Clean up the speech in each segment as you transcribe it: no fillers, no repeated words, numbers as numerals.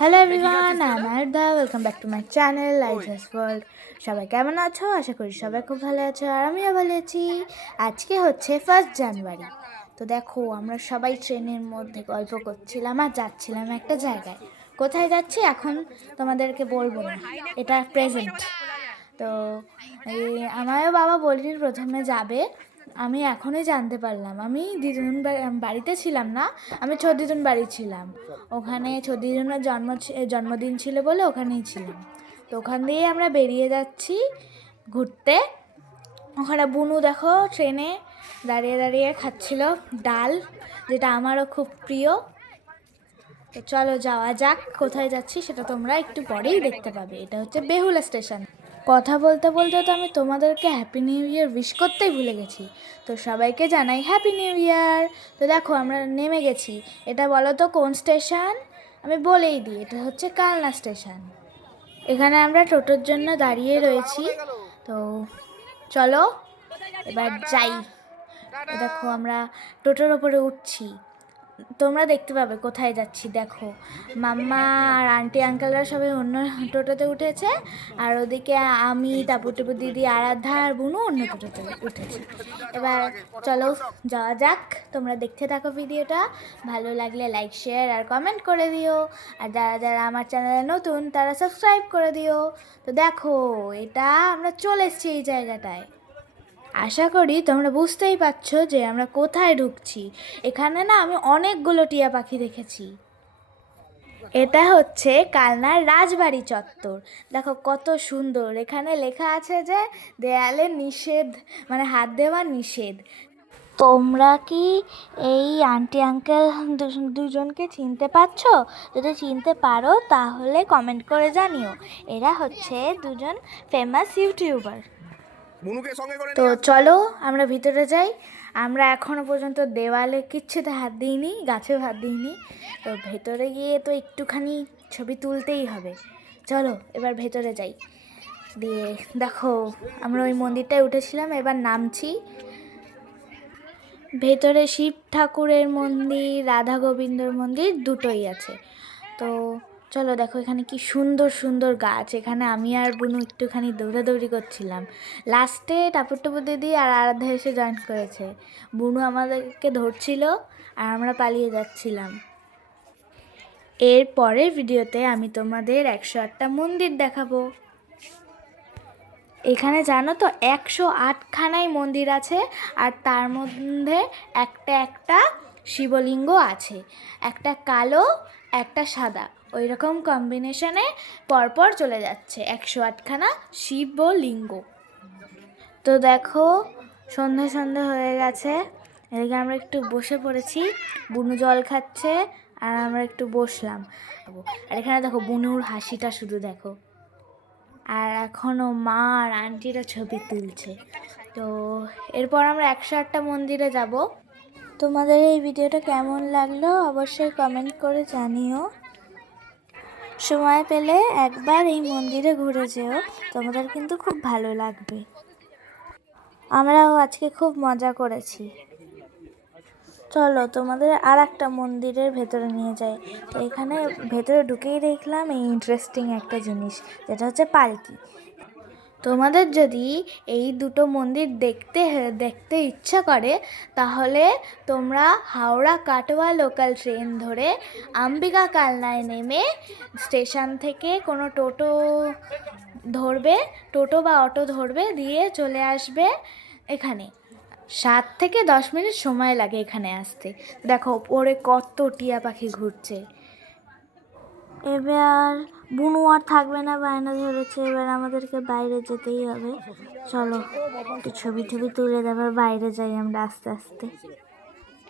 Hello everyone, I am Arda. Welcome back to my channel Aiza's world. সবাই কেমন আছো? আশা করি সবাই খুব ভালো আছো, আর আমিও ভালো আছি। আজকে হচ্ছে 1 জানুয়ারি। তো দেখো, আমরা সবাই ট্রেনের মধ্যে গল্প করছিলাম আর যাচ্ছিলাম একটা জায়গায়। কোথায় যাচ্ছি এখন তোমাদেরকে বলবো না, এটা প্রেজেন্ট। তো আমারও বাবা বলিনি প্রথমে যাবে, আমি এখনই জানতে পারলাম। আমি দিদুন বাড়িতে ছিলাম না, আমি ছদিদুন বাড়ি ছিলাম। ওখানে ছদিদুনের জন্মদিন ছিল বলে ওখানেই ছিলাম। তো ওখান দিয়েই আমরা বেরিয়ে যাচ্ছি ঘুরতে। ওখানে বুনু দেখো ট্রেনে দাঁড়িয়ে দাঁড়িয়ে খাচ্ছিল ডাল, যেটা আমারও খুব প্রিয়। তো চলো যাওয়া যাক। কোথায় যাচ্ছি সেটা তোমরা একটু পরেই দেখতে পাবে। এটা হচ্ছে বেহুলা স্টেশন। কথা বলতে বলতে তো আমি তোমাদেরকে হ্যাপি নিউ ইয়ার উইশ করতেই ভুলে গেছি। তো সবাইকে জানাই হ্যাপি নিউ ইয়ার। তো দেখো আমরা নেমে গেছি। এটা বলো তো কোন স্টেশন? আমি বলেই দিই, এটা হচ্ছে কালনা স্টেশন। এখানে আমরা টোটোর জন্য দাঁড়িয়ে রয়েছি। তো চলো এবার যাই। দেখো আমরা টোটোর ওপরে উঠছি, তোমরা দেখতে পাবে কোথায় যাচ্ছি। দেখো মাম্মা আর আন্টি আঙ্কেলরা সবাই অন্য টোটোতে উঠেছে, আর ওদিকে আমি, টাপু টুপু দিদি, আরাধ্যা আর বুনু অন্য টোটোতে উঠেছে। এবার চলো যাওয়া যাক। তোমরা দেখতে থাকো ভিডিওটা, ভালো লাগলে লাইক শেয়ার আর কমেন্ট করে দিও, আর যারা যারা আমার চ্যানেলে নতুন তারা সাবস্ক্রাইব করে দিও। তো দেখো এটা আমরা চলে এসেছি এই জায়গাটায়। আশা করি তোমরা বুঝতেই পারছো যে আমরা কোথায় ঢুকছি। এখানে না আমি অনেকগুলো টিয়া পাখি দেখেছি। এটা হচ্ছে কালনার রাজবাড়ি চত্বর। দেখো কত সুন্দর। এখানে লেখা আছে যে দেয়ালে নিষেধ, মানে হাত দেওয়া নিষেধ। তোমরা কি এই আন্টি আঙ্কেল দুজনকে চিনতে পারছো? যদি চিনতে পারো তাহলে কমেন্ট করে জানিও। এরা হচ্ছে দুজন ফেমাস ইউটিউবার। তো চলো আমরা ভিতরে যাই। আমরা এখনও পর্যন্ত দেওয়ালে কিচ্ছুতে হাত দিইনি, গাছেও হাত দিইনি। তো ভেতরে গিয়ে তো একটুখানি ছবি তুলতেই হবে। চলো এবার ভেতরে যাই। দিয়ে দেখো আমরা ওই মন্দিরটায় উঠেছিলাম, এবার নামছি। ভেতরে শিব ঠাকুরের মন্দির, রাধা গোবিন্দর মন্দির দুটোই আছে। তো চলো দেখো এখানে কি সুন্দর সুন্দর গাছ। এখানে আমি আর বুনু একটুখানি দৌড়াদৌড়ি করছিলাম। লাস্টে টাপুর টুপুর দিদি আর আরাধ্যা এসে জয়েন করেছে। বুনু আমাদেরকে ধরছিল আর আমরা পালিয়ে যাচ্ছিলাম। এর পরের ভিডিওতে আমি তোমাদের 108টা মন্দির দেখাবো। এখানে জানো তো 108খানাই মন্দির আছে, আর তার মধ্যে একটা একটা শিবলিঙ্গ আছে। একটা কালো একটা সাদা, ওই রকম কম্বিনেশনে পরপর চলে যাচ্ছে 108খানা শিবলিঙ্গ। তো দেখো সন্ধ্যা সন্ধ্যা হয়ে গেছে, এদিকে আমরা একটু বসে পড়েছি। বুনু জল খাচ্ছে আর আমরা একটু বসলাম। আর এখানে দেখো বুনুর হাসিটা শুধু দেখো। আর এখনও মা আর আন্টিরা ছবি তুলছে। তো এরপর আমরা 108টা মন্দিরে যাব। তোমাদের এই ভিডিওটা কেমন লাগলো অবশ্যই কমেন্ট করে জানিও। সময় পেলে একবার এই মন্দিরে ঘুরে যেও, তোমাদের কিন্তু খুব ভালো লাগবে। আমরাও আজকে খুব মজা করেছি। চলো তোমাদের আর একটা মন্দিরের ভেতরে নিয়ে যাই। তো এখানে ভেতরে ঢুকেই দেখলাম এই ইন্টারেস্টিং একটা জিনিস, যেটা হচ্ছে পালকি। তোমাদের যদি এই দুটো মন্দির দেখতে ইচ্ছা করে তাহলে তোমরা হাওড়া কাটোয়া লোকাল ট্রেন ধরে আম্বিকা কালনায় নেমে স্টেশন থেকে কোনো টোটো ধরবে, টোটো বা অটো ধরবে, দিয়ে চলে আসবে এখানে। 7 থেকে 10 মিনিট সময় লাগে এখানে আসতে। দেখো ওপরে কত টিয়া পাখি ঘুরছে। এবার বুনু আর থাকবে না, বায়না ধরেছে, এবার আমাদেরকে বাইরে যেতেই হবে। চলো একটু ছবি টবি তুলে দেবার বাইরে যাই আমরা আস্তে আস্তে।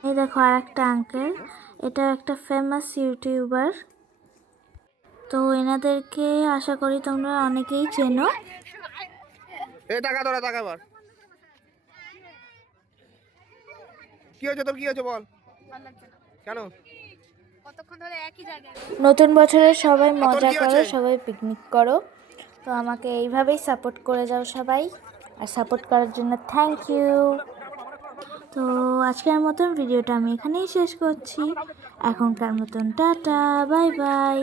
এই দেখো আর একটা আঙ্কেল, এটা একটা ফেমাস ইউটিউবার। তো এনাদেরকে আশা করি তোমরা অনেকেই চেনো। কি হয়েছে তোর, কি হয়েছে বল? কেন? নতুন বছরে সবাই মজা করো, সবাই পিকনিক করো। তো আমাকে এইভাবেই সাপোর্ট করে যাও সবাই, আর সাপোর্ট করার জন্য থ্যাংক ইউ। তো আজকের মতন ভিডিওটা আমি এখানেই শেষ করছি। এখনকার মতন ta-ta, bye bye,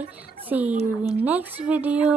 see you in next video.